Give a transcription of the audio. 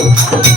Thank you.